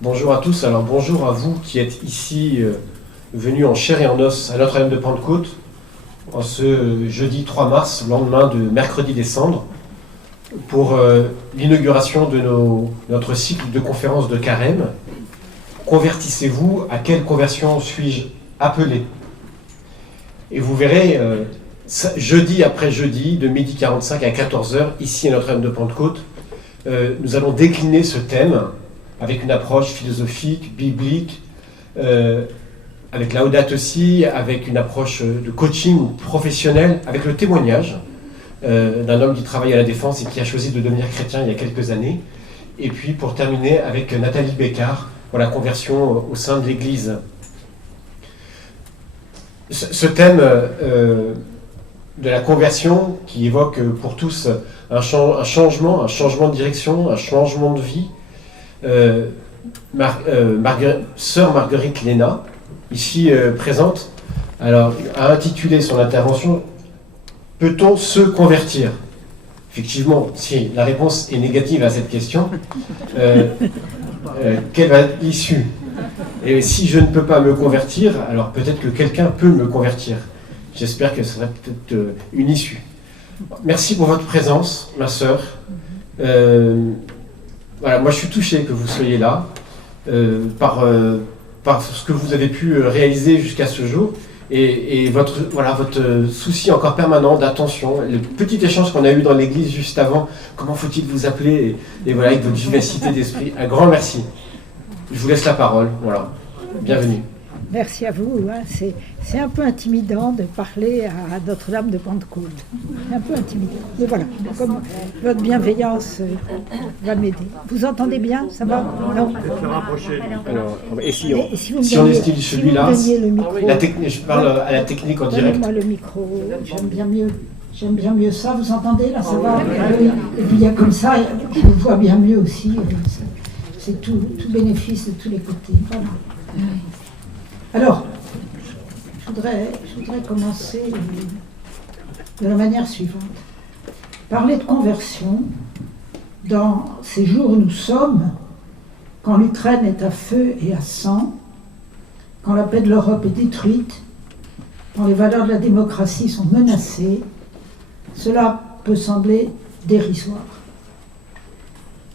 Bonjour à tous, alors bonjour à vous qui êtes ici venus en chair et en os à Notre-Dame de Pentecôte en ce jeudi 3 mars, lendemain de mercredi des Cendres, pour l'inauguration de notre cycle de conférences de Carême. Convertissez-vous, à quelle conversion suis-je appelé? Et vous verrez, jeudi après jeudi, de 12h45 à 14h, ici à Notre-Dame de Pentecôte, nous allons décliner ce thème avec une approche philosophique, biblique, avec Laudato Si, avec une approche de coaching professionnel, avec le témoignage d'un homme qui travaille à la Défense et qui a choisi de devenir chrétien il y a quelques années. Et puis pour terminer avec Nathalie Bécard pour la conversion au sein de l'Église. Ce thème de la conversion qui évoque pour tous un changement de direction, un changement de vie. Sœur Marguerite Léna, ici présente, alors, a intitulé son intervention « Peut-on se convertir ?» Effectivement, si la réponse est négative à cette question, quelle va être l'issue? Et si je ne peux pas me convertir, alors peut-être que quelqu'un peut me convertir. J'espère que ce sera peut-être une issue. Merci pour votre présence, ma sœur. Voilà, moi je suis touché que vous soyez là par ce que vous avez pu réaliser jusqu'à ce jour et votre souci encore permanent d'attention, le petit échange qu'on a eu dans l'église juste avant, comment faut-il vous appeler, et voilà, avec votre vivacité d'esprit, un grand merci. Je vous laisse la parole, voilà, bienvenue. Merci à vous, hein. C'est un peu intimidant de parler à Notre-Dame de Pentecôte. C'est un peu intimidant. Mais voilà, comme votre bienveillance va m'aider. Vous entendez bien? Ça va? Non. Alors, et si on est style celui-là, je parle à la technique en direct. Donnez-moi le micro, j'aime bien mieux ça. Vous entendez là? Ça va? Oui. Et puis il y a comme ça, je le vois bien mieux aussi. C'est tout bénéfice de tous les côtés. Voilà. Oui. Alors, je voudrais commencer de la manière suivante. Parler de conversion dans ces jours où nous sommes, quand l'Ukraine est à feu et à sang, quand la paix de l'Europe est détruite, quand les valeurs de la démocratie sont menacées, cela peut sembler dérisoire.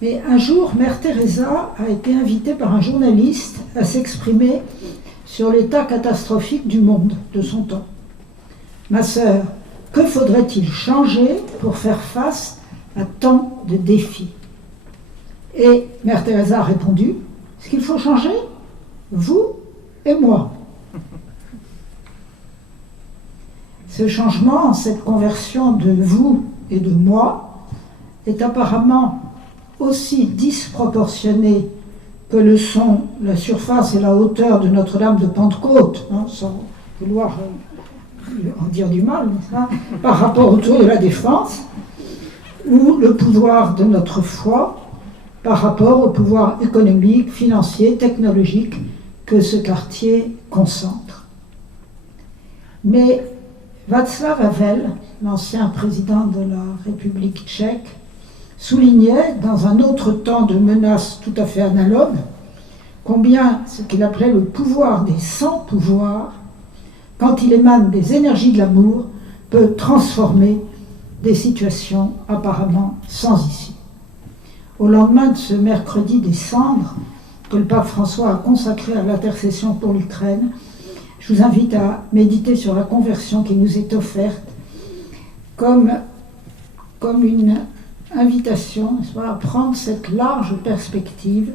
Mais un jour, Mère Teresa a été invitée par un journaliste à s'exprimer sur l'état catastrophique du monde de son temps. Ma sœur, que faudrait-il changer pour faire face à tant de défis? Et Mère Teresa a répondu, ce qu'il faut changer, vous et moi. Ce changement, cette conversion de vous et de moi, est apparemment aussi disproportionné que le sont la surface et la hauteur de Notre-Dame de Pentecôte, hein, sans vouloir en dire du mal, hein, par rapport au Tour de la Défense, ou le pouvoir de notre foi par rapport au pouvoir économique, financier, technologique que ce quartier concentre. Mais Václav Havel, l'ancien président de la République tchèque, soulignait, dans un autre temps de menaces tout à fait analogue, combien ce qu'il appelait le pouvoir des sans-pouvoirs, quand il émane des énergies de l'amour, peut transformer des situations apparemment sans issue. Au lendemain de ce mercredi des Cendres, que le pape François a consacré à l'intercession pour l'Ukraine, je vous invite à méditer sur la conversion qui nous est offerte comme une invitation, n'est-ce pas, à prendre cette large perspective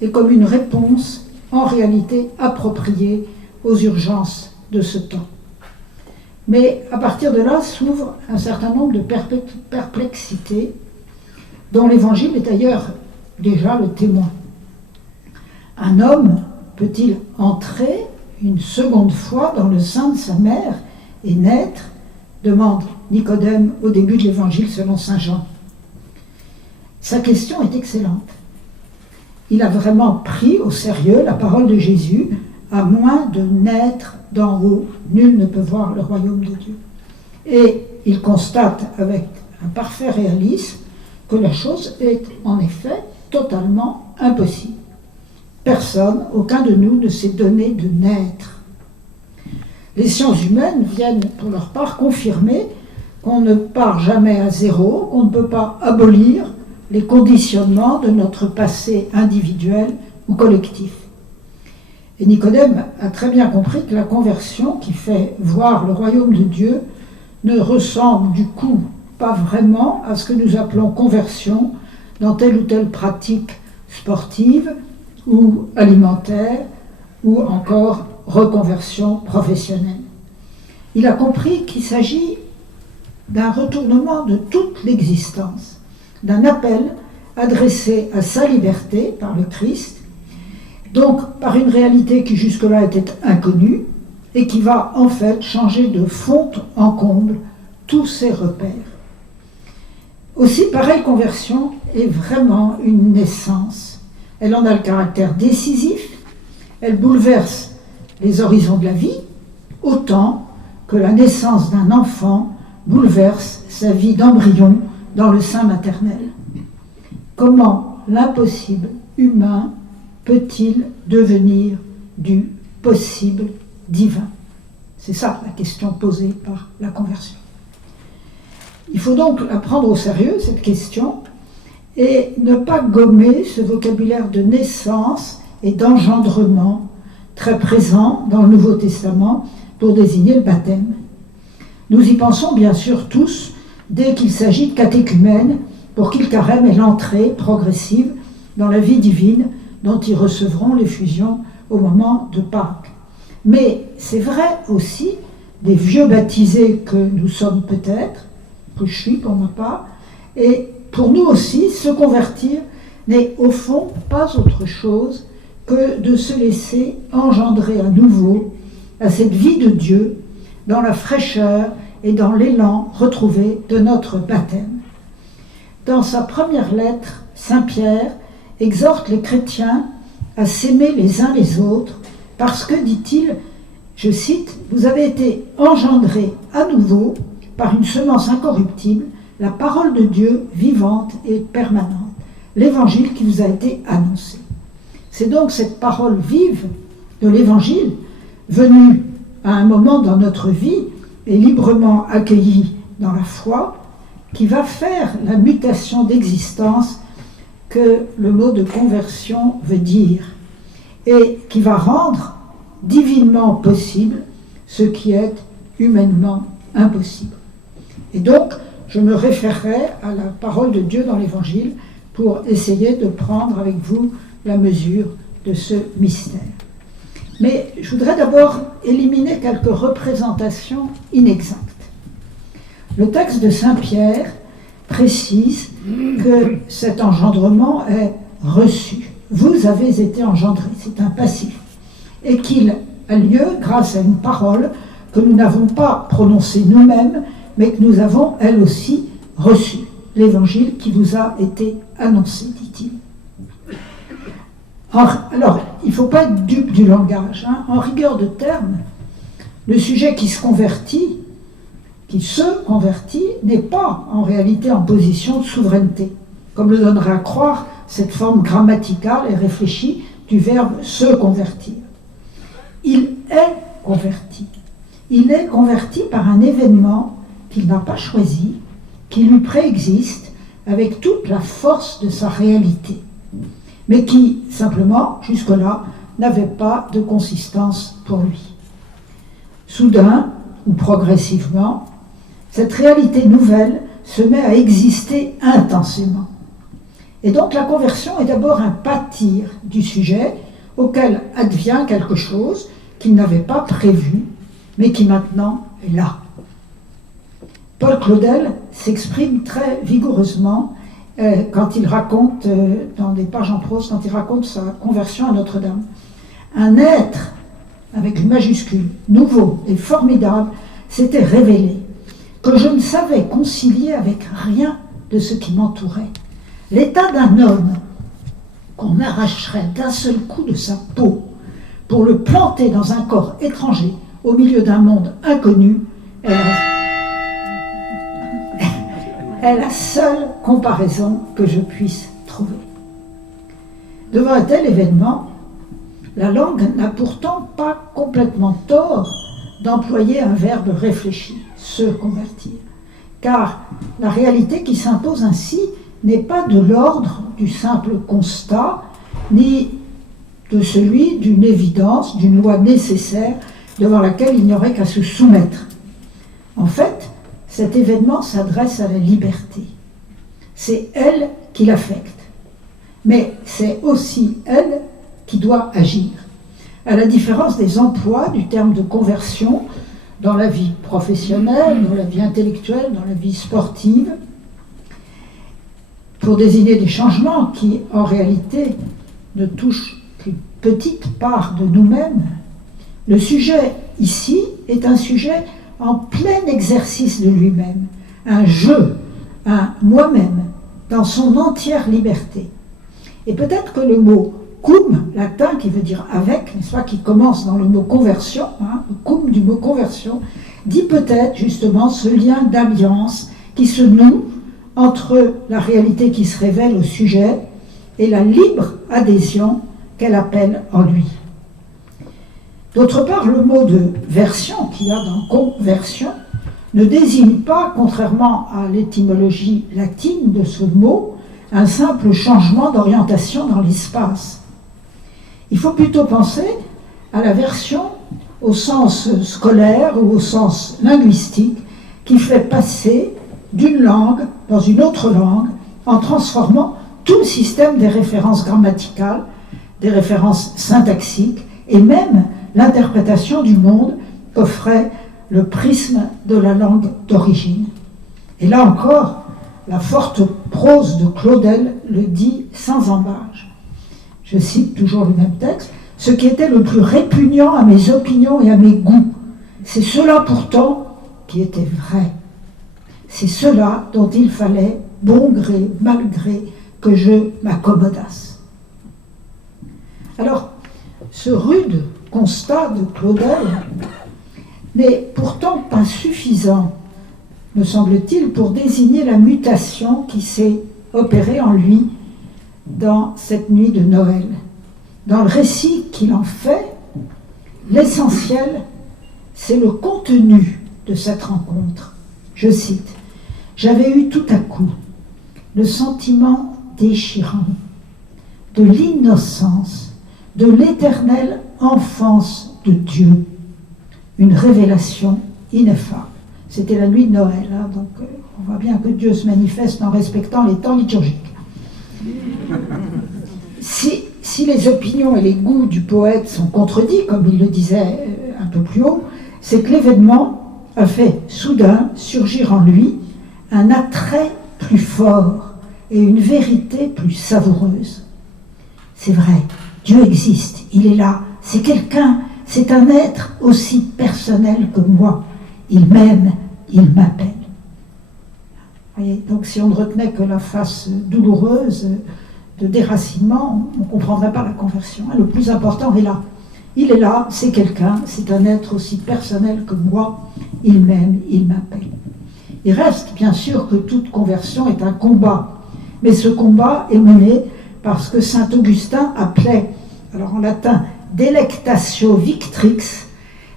et comme une réponse en réalité appropriée aux urgences de ce temps. Mais à partir de là s'ouvre un certain nombre de perplexités dont l'Évangile est d'ailleurs déjà le témoin. Un homme peut-il entrer une seconde fois dans le sein de sa mère et naître? Demande Nicodème au début de l'Évangile selon saint Jean. Sa question est excellente. Il a vraiment pris au sérieux la parole de Jésus, à moins de naître d'en haut, nul ne peut voir le royaume de Dieu. Et il constate avec un parfait réalisme que la chose est en effet totalement impossible. Personne, aucun de nous ne s'est donné de naître. Les sciences humaines viennent, pour leur part, confirmer qu'on ne part jamais à zéro, qu'on ne peut pas abolir les conditionnements de notre passé individuel ou collectif. Et Nicodème a très bien compris que la conversion qui fait voir le royaume de Dieu ne ressemble du coup pas vraiment à ce que nous appelons conversion dans telle ou telle pratique sportive ou alimentaire ou encore reconversion professionnelle. Il a compris qu'il s'agit d'un retournement de toute l'existence, d'un appel adressé à sa liberté par le Christ, donc par une réalité qui jusque-là était inconnue et qui va en fait changer de fond en comble tous ses repères. Aussi, pareille conversion est vraiment une naissance. Elle en a le caractère décisif, elle bouleverse les horizons de la vie, autant que la naissance d'un enfant bouleverse sa vie d'embryon dans le sein maternel. Comment l'impossible humain peut-il devenir du possible divin? C'est ça la question posée par la conversion. Il faut donc la prendre au sérieux, cette question, et ne pas gommer ce vocabulaire de naissance et d'engendrement très présent dans le Nouveau Testament pour désigner le baptême. Nous y pensons bien sûr tous dès qu'il s'agit de catéchumènes pour qu'ils carême est l'entrée progressive dans la vie divine dont ils recevront l'effusion au moment de Pâques. Mais c'est vrai aussi des vieux baptisés que nous sommes peut-être, que je suis pour ma part, et pour nous aussi, se convertir n'est au fond pas autre chose que de se laisser engendrer à nouveau à cette vie de Dieu dans la fraîcheur et dans l'élan retrouvé de notre baptême. Dans sa première lettre, Saint Pierre exhorte les chrétiens à s'aimer les uns les autres parce que, dit-il, je cite, « Vous avez été engendrés à nouveau par une semence incorruptible, la parole de Dieu vivante et permanente, l'évangile qui vous a été annoncé. » C'est donc cette parole vive de l'évangile, venue à un moment dans notre vie et librement accueillie dans la foi, qui va faire la mutation d'existence que le mot de conversion veut dire, et qui va rendre divinement possible ce qui est humainement impossible. Et donc, je me référerai à la parole de Dieu dans l'Évangile pour essayer de prendre avec vous la mesure de ce mystère. Mais je voudrais d'abord éliminer quelques représentations inexactes. Le texte de Saint Pierre précise que cet engendrement est reçu. Vous avez été engendrés, c'est un passif. Et qu'il a lieu grâce à une parole que nous n'avons pas prononcée nous-mêmes, mais que nous avons, elle aussi, reçue. L'évangile qui vous a été annoncé, dit-il. Alors, il ne faut pas être dupe du langage. En rigueur de terme, le sujet qui se convertit, n'est pas en réalité en position de souveraineté, comme le donnerait à croire cette forme grammaticale et réfléchie du verbe se convertir. Il est converti. Il est converti par un événement qu'il n'a pas choisi, qui lui préexiste avec toute la force de sa réalité, mais qui, simplement, jusque-là, n'avait pas de consistance pour lui. Soudain, ou progressivement, cette réalité nouvelle se met à exister intensément. Et donc la conversion est d'abord un pâtir du sujet auquel advient quelque chose qu'il n'avait pas prévu, mais qui maintenant est là. Paul Claudel s'exprime très vigoureusement quand il raconte, dans des pages en prose, quand il raconte sa conversion à Notre-Dame. Un être, avec une majuscule, nouveau et formidable, s'était révélé, que je ne savais concilier avec rien de ce qui m'entourait. L'état d'un homme qu'on arracherait d'un seul coup de sa peau pour le planter dans un corps étranger au milieu d'un monde inconnu est la seule comparaison que je puisse trouver. Devant un tel événement, la langue n'a pourtant pas complètement tort d'employer un verbe réfléchi, se convertir. Car la réalité qui s'impose ainsi n'est pas de l'ordre du simple constat, ni de celui d'une évidence, d'une loi nécessaire devant laquelle il n'y aurait qu'à se soumettre. En fait, cet événement s'adresse à la liberté. C'est elle qui l'affecte, mais c'est aussi elle qui doit agir. À la différence des emplois du terme de conversion dans la vie professionnelle, dans la vie intellectuelle, dans la vie sportive, pour désigner des changements qui, en réalité, ne touchent qu'une petite part de nous-mêmes, le sujet ici est un sujet en plein exercice de lui-même, un je, un moi-même, dans son entière liberté. Et peut-être que le mot cum, latin qui veut dire avec, n'est-ce pas, qui commence dans le mot conversion, le cum du mot conversion, dit peut-être justement ce lien d'alliance qui se noue entre la réalité qui se révèle au sujet et la libre adhésion qu'elle appelle en lui. D'autre part, le mot de version qu'il y a dans conversion ne désigne pas, contrairement à l'étymologie latine de ce mot, un simple changement d'orientation dans l'espace. Il faut plutôt penser à la version au sens scolaire ou au sens linguistique qui fait passer d'une langue dans une autre langue en transformant tout le système des références grammaticales, des références syntaxiques et même l'interprétation du monde qu'offrait le prisme de la langue d'origine. Et là encore, la forte prose de Claudel le dit sans embâche. Je cite toujours le même texte. « Ce qui était le plus répugnant à mes opinions et à mes goûts, c'est cela pourtant qui était vrai. C'est cela dont il fallait, bon gré, mal gré, que je m'accommodasse. » Alors, ce rude constat de Claudel n'est pourtant pas suffisant, me semble-t-il, pour désigner la mutation qui s'est opérée en lui dans cette nuit de Noël. Dans le récit qu'il en fait, l'essentiel, c'est le contenu de cette rencontre. Je cite, « J'avais eu tout à coup le sentiment déchirant de l'innocence, de l'éternelle enfance de Dieu, une révélation ineffable. » C'était la nuit de Noël, hein, donc on voit bien que Dieu se manifeste en respectant les temps liturgiques. Si les opinions et les goûts du poète sont contredits, comme il le disait un peu plus haut, c'est que l'événement a fait soudain surgir en lui un attrait plus fort et une vérité plus savoureuse. C'est vrai, Dieu existe, il est là, c'est quelqu'un, c'est un être aussi personnel que moi. Il m'aime, il m'appelle. Voyez, donc si on ne retenait que la face douloureuse de déracinement, on ne comprendrait pas la conversion. Le plus important est là. Il est là, c'est quelqu'un, c'est un être aussi personnel que moi. Il m'aime, il m'appelle. Il reste bien sûr que toute conversion est un combat. Mais ce combat est mené parce que saint Augustin appelait, alors en latin, delectatio victrix,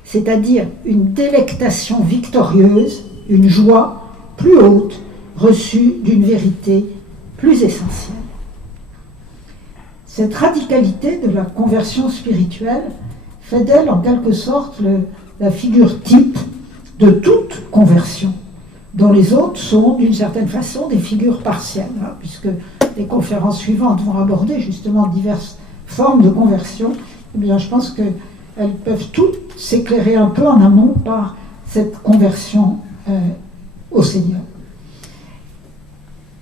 c'est-à-dire une délectation victorieuse, une joie plus haute, reçue d'une vérité plus essentielle. Cette radicalité de la conversion spirituelle fait d'elle en quelque sorte la figure type de toute conversion, dont les autres sont d'une certaine façon des figures partielles, hein, puisque les conférences suivantes vont aborder justement diverses formes de conversion. Eh bien, je pense qu'elles peuvent toutes s'éclairer un peu en amont par cette conversion au Seigneur.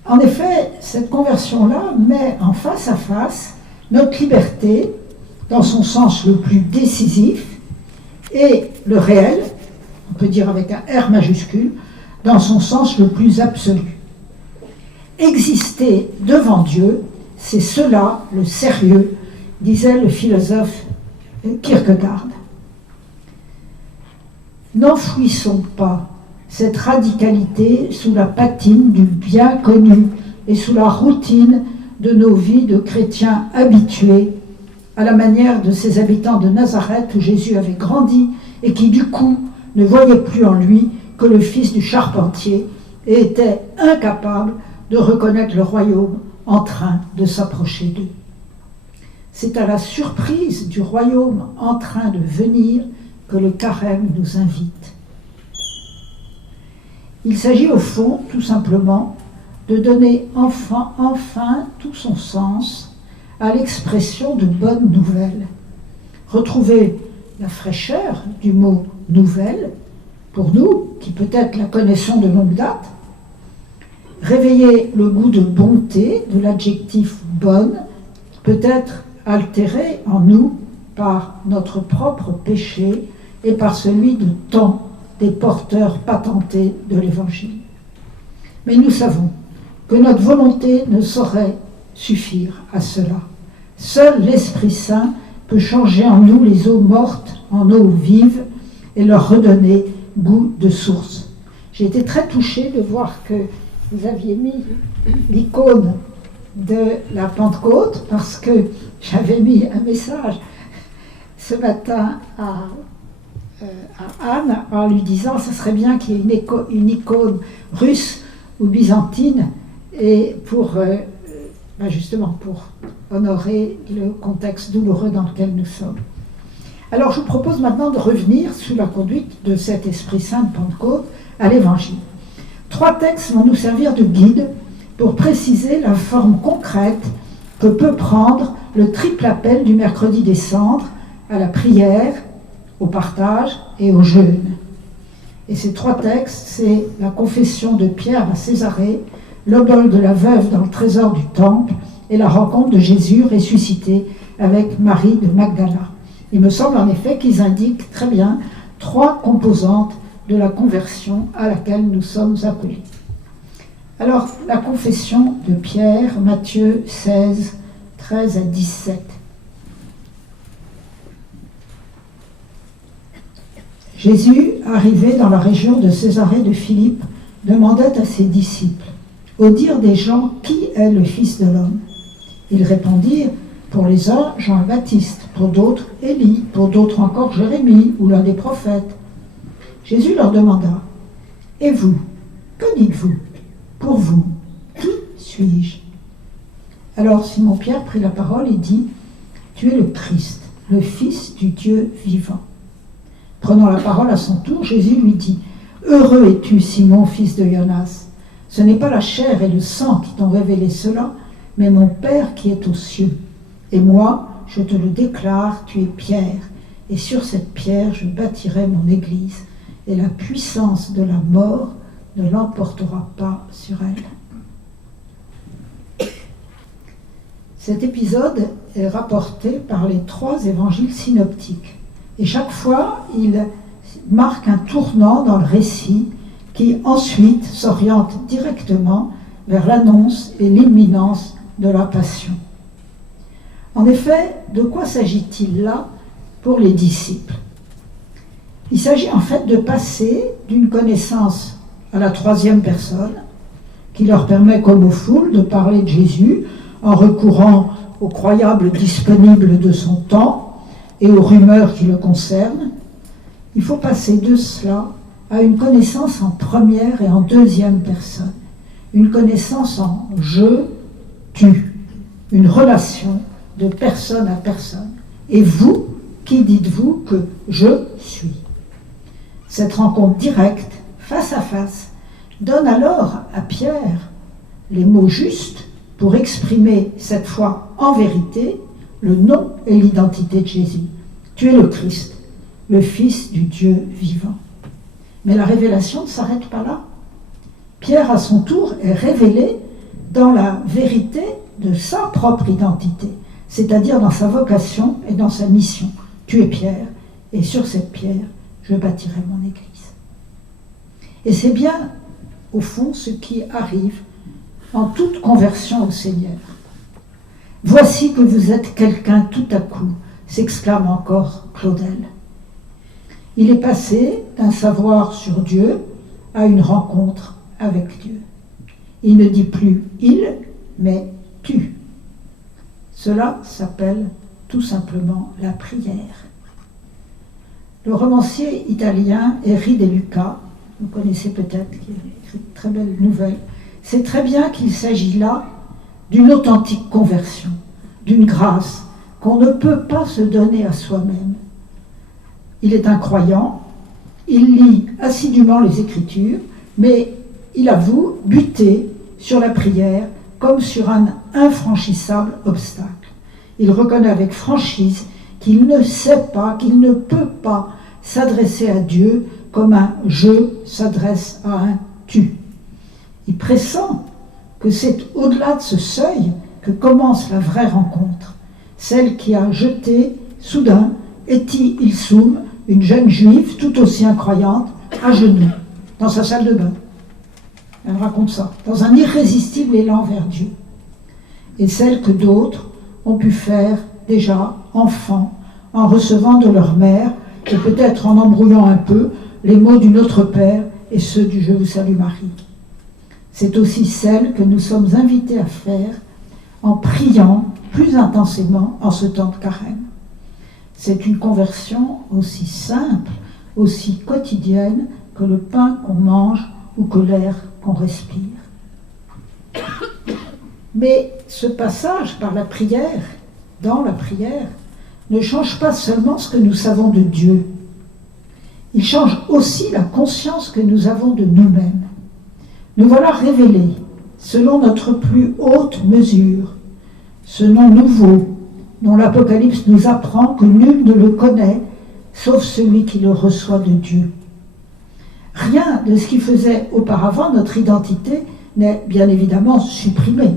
En effet, cette conversion-là met en face à face notre liberté, dans son sens le plus décisif, et le réel, on peut dire avec un R majuscule, dans son sens le plus absolu. Exister devant Dieu, c'est cela le sérieux, disait le philosophe Kierkegaard. N'enfouissons pas cette radicalité sous la patine du bien connu et sous la routine de nos vies de chrétiens habitués à la manière de ces habitants de Nazareth où Jésus avait grandi et qui du coup ne voyaient plus en lui que le fils du charpentier et étaient incapables de reconnaître le royaume en train de s'approcher d'eux. C'est à la surprise du royaume en train de venir que le carême nous invite. Il s'agit au fond, tout simplement, de donner enfin tout son sens à l'expression de bonnes nouvelles. Retrouver la fraîcheur du mot « nouvelle » pour nous, qui peut-être la connaissons de longue date, réveiller le goût de bonté de l'adjectif « bonne », peut-être altéré en nous par notre propre péché et par celui de tant des porteurs patentés de l'Évangile. Mais nous savons que notre volonté ne saurait suffire à cela. Seul l'Esprit Saint peut changer en nous les eaux mortes en eau vive et leur redonner goût de source. J'ai été très touchée de voir que vous aviez mis l'icône de la Pentecôte parce que j'avais mis un message ce matin à Anne en lui disant ce serait bien qu'il y ait une icône russe ou byzantine et justement pour honorer le contexte douloureux dans lequel nous sommes. Alors je vous propose maintenant de revenir sous la conduite de cet Esprit Saint de Pentecôte à l'Évangile. 3 textes vont nous servir de guide pour préciser la forme concrète que peut prendre le triple appel du mercredi des cendres à la prière, au partage et au jeûne. Et ces 3 textes, c'est la confession de Pierre à Césarée, l'obole de la veuve dans le trésor du temple et la rencontre de Jésus ressuscité avec Marie de Magdala. Il me semble en effet qu'ils indiquent très bien 3 composantes de la conversion à laquelle nous sommes appelés. Alors, la confession de Pierre, Matthieu 16, 13 à 17. Jésus, arrivé dans la région de Césarée de Philippe, demandait à ses disciples, « Au dire des gens, qui est le Fils de l'homme ?» Ils répondirent, « Pour les uns, Jean le Baptiste, pour d'autres, Élie, pour d'autres encore, Jérémie ou l'un des prophètes. » Jésus leur demanda, « Et vous, que dites-vous? Pour vous, qui suis-je » Alors Simon-Pierre prit la parole et dit, « Tu es le Christ, le Fils du Dieu vivant. » Prenant la parole à son tour, Jésus lui dit, « Heureux es-tu, Simon, fils de Jonas. Ce n'est pas la chair et le sang qui t'ont révélé cela, mais mon Père qui est aux cieux. Et moi, je te le déclare, tu es Pierre, et sur cette pierre je bâtirai mon église, et la puissance de la mort ne l'emportera pas sur elle. » Cet épisode est rapporté par les 3 évangiles synoptiques. Et chaque fois, il marque un tournant dans le récit qui ensuite s'oriente directement vers l'annonce et l'imminence de la passion. En effet, de quoi s'agit-il là pour les disciples? Il s'agit en fait de passer d'une connaissance à la 3e personne, qui leur permet, comme aux foules, de parler de Jésus en recourant aux croyables disponibles de son temps et aux rumeurs qui le concernent. Il faut passer de cela à une connaissance en 1re et en 2e personne, une connaissance en je, tu, une relation de personne à personne. Et vous, qui dites-vous que je suis? Cette rencontre directe, face à face, donne alors à Pierre les mots justes pour exprimer cette fois en vérité le nom et l'identité de Jésus. Tu es le Christ, le Fils du Dieu vivant. Mais la révélation ne s'arrête pas là. Pierre, à son tour, est révélé dans la vérité de sa propre identité, c'est-à-dire dans sa vocation et dans sa mission. Tu es Pierre, et sur cette pierre, je bâtirai mon Église. Et c'est bien, au fond, ce qui arrive en toute conversion au Seigneur. Voici que vous êtes quelqu'un tout à coup, s'exclame encore Claudel. Il est passé d'un savoir sur Dieu à une rencontre avec Dieu. Il ne dit plus « il », mais « tu ». Cela s'appelle tout simplement la prière. Le romancier italien Henri De Luca, vous connaissez peut-être, qui a écrit de très belles nouvelles, sait très bien qu'il s'agit là d'une authentique conversion, d'une grâce qu'on ne peut pas se donner à soi-même. Il est un croyant, il lit assidûment les Écritures, mais il avoue buter sur la prière comme sur un infranchissable obstacle. Il reconnaît avec franchise qu'il ne sait pas, qu'il ne peut pas s'adresser à Dieu comme un « je » s'adresse à un « tu ». Il pressent que c'est au-delà de ce seuil que commence la vraie rencontre, celle qui a jeté soudain Eti Ilsoum, une jeune juive tout aussi incroyante, à genoux, dans sa salle de bain. Elle raconte ça, dans un irrésistible élan vers Dieu. Et celle que d'autres ont pu faire déjà enfants, en recevant de leur mère, et peut-être en embrouillant un peu, les mots du Notre Père et ceux du « Je vous salue Marie ». C'est aussi celle que nous sommes invités à faire en priant plus intensément en ce temps de carême. C'est une conversion aussi simple, aussi quotidienne que le pain qu'on mange ou que l'air qu'on respire. Mais ce passage par la prière, dans la prière, ne change pas seulement ce que nous savons de Dieu. Il change aussi la conscience que nous avons de nous-mêmes. Nous voilà révélés, selon notre plus haute mesure, ce nom nouveau dont l'Apocalypse nous apprend que nul ne le connaît, sauf celui qui le reçoit de Dieu. Rien de ce qui faisait auparavant notre identité n'est bien évidemment supprimé,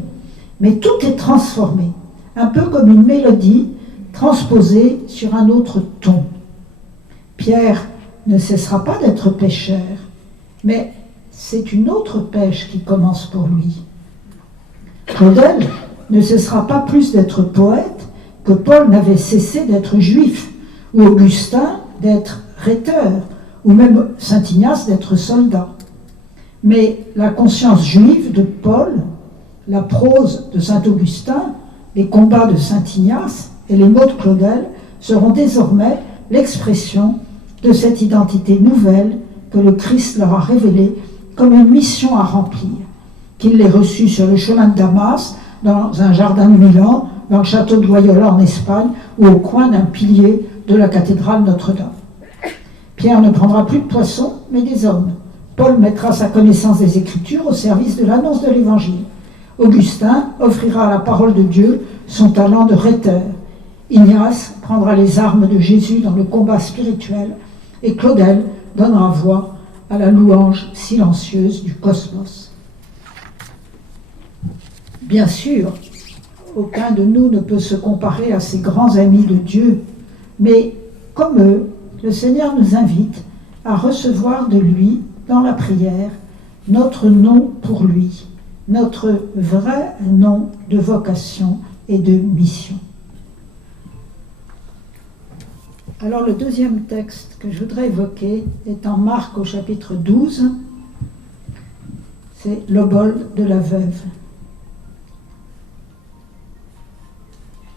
mais tout est transformé, un peu comme une mélodie transposée sur un autre ton. Pierre ne cessera pas d'être pêcheur, mais c'est une autre pêche qui commence pour lui. Claudel ne cessera pas plus d'être poète que Paul n'avait cessé d'être juif, ou Augustin d'être rhéteur, ou même saint Ignace d'être soldat. Mais la conscience juive de Paul, la prose de saint Augustin, les combats de saint Ignace et les mots de Claudel seront désormais l'expression de cette identité nouvelle que le Christ leur a révélée comme une mission à remplir, qu'il les reçut sur le chemin de Damas, dans un jardin de Milan, dans le château de Loyola en Espagne, ou au coin d'un pilier de la cathédrale Notre-Dame. Pierre ne prendra plus de poissons, mais des hommes. Paul mettra sa connaissance des Écritures au service de l'annonce de l'Évangile. Augustin offrira à la parole de Dieu son talent de rhéteur. Ignace prendra les armes de Jésus dans le combat spirituel, et Claudel donnera voix à la louange silencieuse du cosmos. Bien sûr, aucun de nous ne peut se comparer à ces grands amis de Dieu, mais comme eux, le Seigneur nous invite à recevoir de lui, dans la prière, notre nom pour lui, notre vrai nom de vocation et de mission. Alors le deuxième texte que je voudrais évoquer est en Marc au chapitre 12, c'est l'obole de la veuve.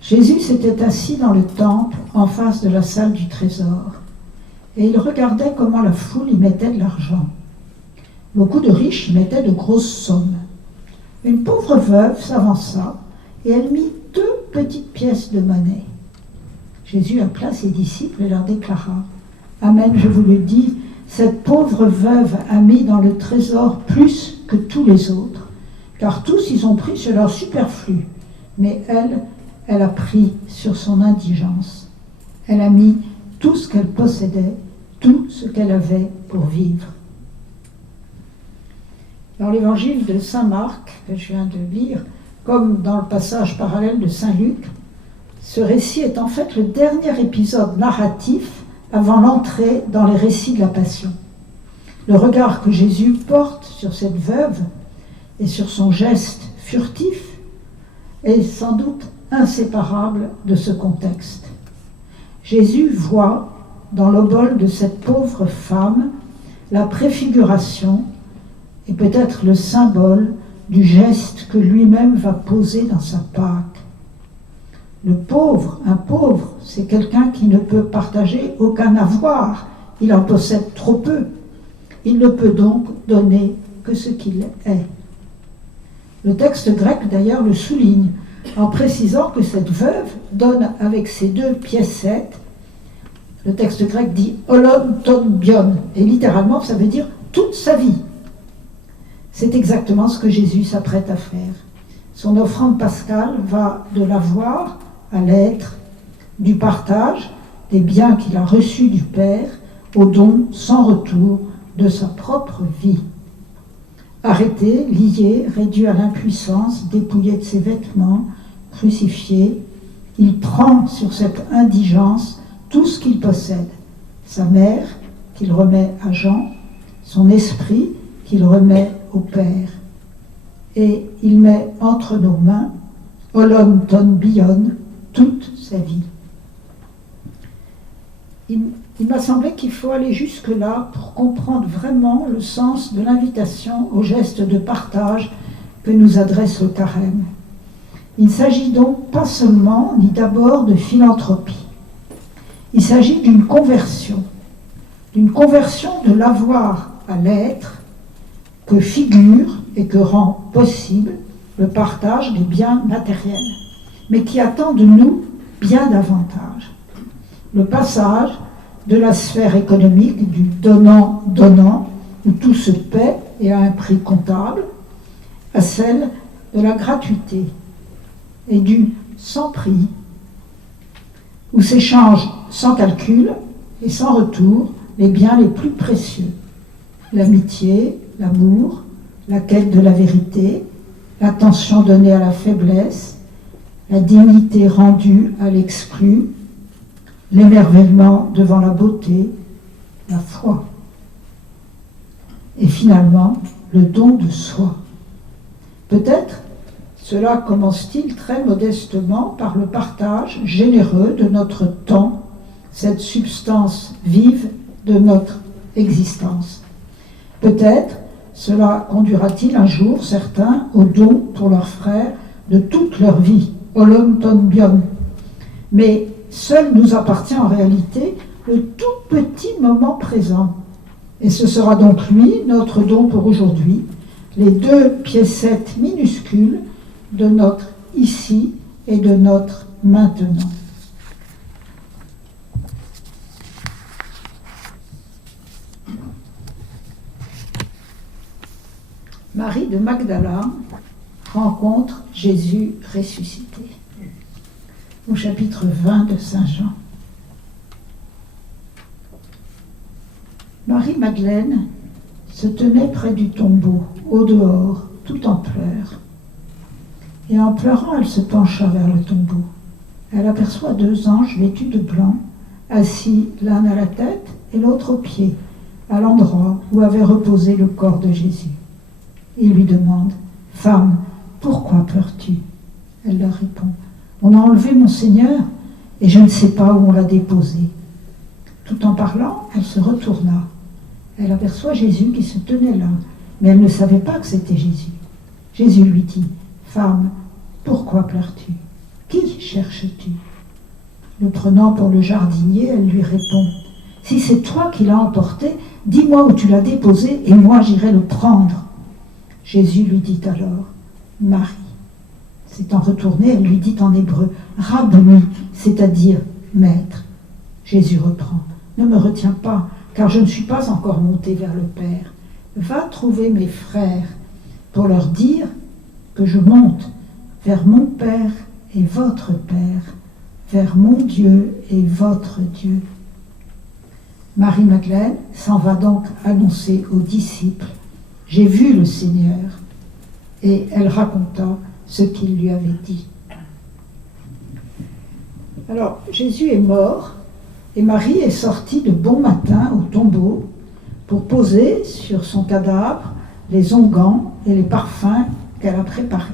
Jésus s'était assis dans le temple en face de la salle du trésor et il regardait comment la foule y mettait de l'argent. Beaucoup de riches y mettaient de grosses sommes. Une pauvre veuve s'avança et elle mit 2 petites pièces de monnaie. Jésus appela ses disciples et leur déclara « Amen, je vous le dis, cette pauvre veuve a mis dans le trésor plus que tous les autres, car tous ils ont pris sur leur superflu, mais elle a pris sur son indigence. Elle a mis tout ce qu'elle possédait, tout ce qu'elle avait pour vivre. » Dans l'évangile de saint Marc, que je viens de lire, comme dans le passage parallèle de saint Luc, ce récit est en fait le dernier épisode narratif avant l'entrée dans les récits de la Passion. Le regard que Jésus porte sur cette veuve et sur son geste furtif est sans doute inséparable de ce contexte. Jésus voit dans l'obole de cette pauvre femme la préfiguration et peut-être le symbole du geste que lui-même va poser dans sa Pâque. Le pauvre, un pauvre, c'est quelqu'un qui ne peut partager aucun avoir. Il en possède trop peu. Il ne peut donc donner que ce qu'il est. Le texte grec, d'ailleurs, le souligne en précisant que cette veuve donne avec ses 2 piécettes. Le texte grec dit « olon ton bion » et littéralement, ça veut dire « toute sa vie ». C'est exactement ce que Jésus s'apprête à faire. Son offrande pascale va de l'avoir à l'être, du partage des biens qu'il a reçus du Père au don sans retour de sa propre vie. Arrêté, lié, réduit à l'impuissance, dépouillé de ses vêtements, crucifié, il prend sur cette indigence tout ce qu'il possède, sa mère qu'il remet à Jean, son esprit qu'il remet au Père. Et il met entre nos mains, olon ton bion, toute sa vie. Il m'a semblé qu'il faut aller jusque-là pour comprendre vraiment le sens de l'invitation au geste de partage que nous adresse le carême. Il ne s'agit donc pas seulement, ni d'abord, de philanthropie. Il s'agit d'une conversion de l'avoir à l'être que figure et que rend possible le partage des biens matériels, mais qui attend de nous bien davantage. Le passage de la sphère économique du donnant-donnant, où tout se paie et à un prix comptable, à celle de la gratuité et du sans prix, où s'échangent sans calcul et sans retour les biens les plus précieux, l'amitié, l'amour, la quête de la vérité, l'attention donnée à la faiblesse, la dignité rendue à l'exclu, l'émerveillement devant la beauté, la foi. Et finalement, le don de soi. Peut-être cela commence-t-il très modestement par le partage généreux de notre temps, cette substance vive de notre existence. Peut-être cela conduira-t-il un jour certains au don pour leurs frères de toute leur vie, olon ton bion. Mais seul nous appartient en réalité le tout petit moment présent. Et ce sera donc lui, notre don pour aujourd'hui, les 2 piécettes minuscules de notre ici et de notre maintenant. Marie de Magdala rencontre Jésus ressuscité. Au chapitre 20 de Saint Jean. Marie-Madeleine se tenait près du tombeau, au dehors, tout en pleurs. Et en pleurant, elle se pencha vers le tombeau. Elle aperçoit 2 anges vêtus de blanc, assis l'un à la tête et l'autre aux pieds, à l'endroit où avait reposé le corps de Jésus. Il lui demande « Femme, pourquoi pleures-tu » Elle leur répond « On a enlevé mon Seigneur et je ne sais pas où on l'a déposé. » Tout en parlant, elle se retourna. Elle aperçoit Jésus qui se tenait là, mais elle ne savait pas que c'était Jésus. Jésus lui dit « Femme, pourquoi pleures-tu? Qui cherches-tu » Le prenant pour le jardinier, elle lui répond « Si c'est toi qui l'as emporté, dis-moi où tu l'as déposé et moi j'irai le prendre. » Jésus lui dit alors « Marie ». S'étant retournée, elle lui dit en hébreu « Rabouni », c'est-à-dire « Maître ». Jésus reprend « Ne me retiens pas, car je ne suis pas encore monté vers le Père. Va trouver mes frères pour leur dire que je monte vers mon Père et votre Père, vers mon Dieu et votre Dieu. » Marie-Madeleine s'en va donc annoncer aux disciples « J'ai vu le Seigneur » et elle raconta ce qu'il lui avait dit. Alors, Jésus est mort et Marie est sortie de bon matin au tombeau pour poser sur son cadavre les onguents et les parfums qu'elle a préparés.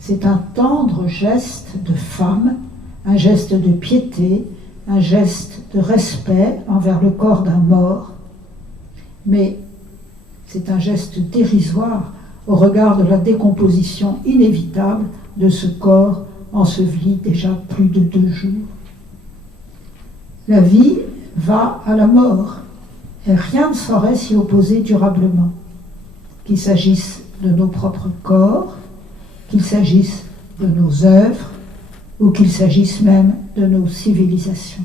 C'est un tendre geste de femme, un geste de piété, un geste de respect envers le corps d'un mort, mais c'est un geste dérisoire au regard de la décomposition inévitable de ce corps enseveli déjà plus de 2 jours. La vie va à la mort, et rien ne saurait s'y opposer durablement, qu'il s'agisse de nos propres corps, qu'il s'agisse de nos œuvres, ou qu'il s'agisse même de nos civilisations.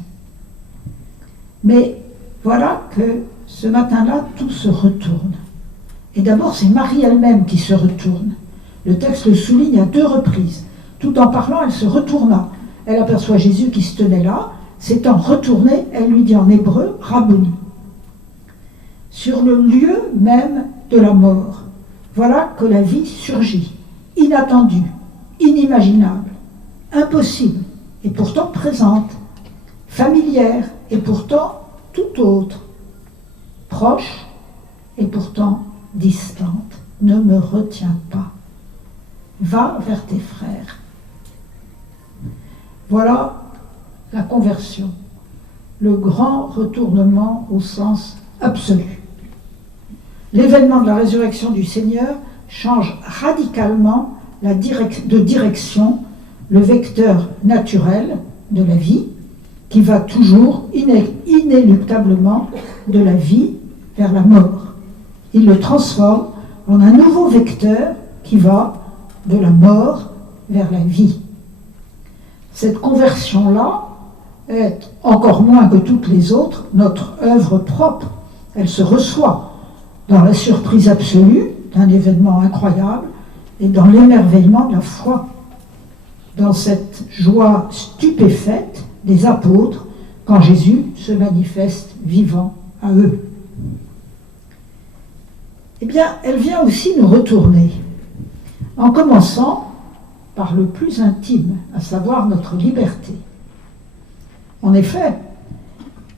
Mais voilà que ce matin-là, tout se retourne. Et d'abord, c'est Marie elle-même qui se retourne. Le texte le souligne à 2 reprises. Tout en parlant, elle se retourna. Elle aperçoit Jésus qui se tenait là. S'étant retournée, elle lui dit en hébreu « Rabboni ». Sur le lieu même de la mort, voilà que la vie surgit, inattendue, inimaginable, impossible et pourtant présente, familière et pourtant tout autre, proche et pourtant distante. Ne me retiens pas. Va vers tes frères. Voilà la conversion, le grand retournement au sens absolu. L'événement de la résurrection du Seigneur change radicalement de direction le vecteur naturel de la vie qui va toujours inéluctablement de la vie vers la mort. Il le transforme en un nouveau vecteur qui va de la mort vers la vie. Cette conversion-là est, encore moins que toutes les autres, notre œuvre propre. Elle se reçoit dans la surprise absolue d'un événement incroyable et dans l'émerveillement de la foi, dans cette joie stupéfaite des apôtres quand Jésus se manifeste vivant à eux. Eh bien, elle vient aussi nous retourner, en commençant par le plus intime, à savoir notre liberté. En effet,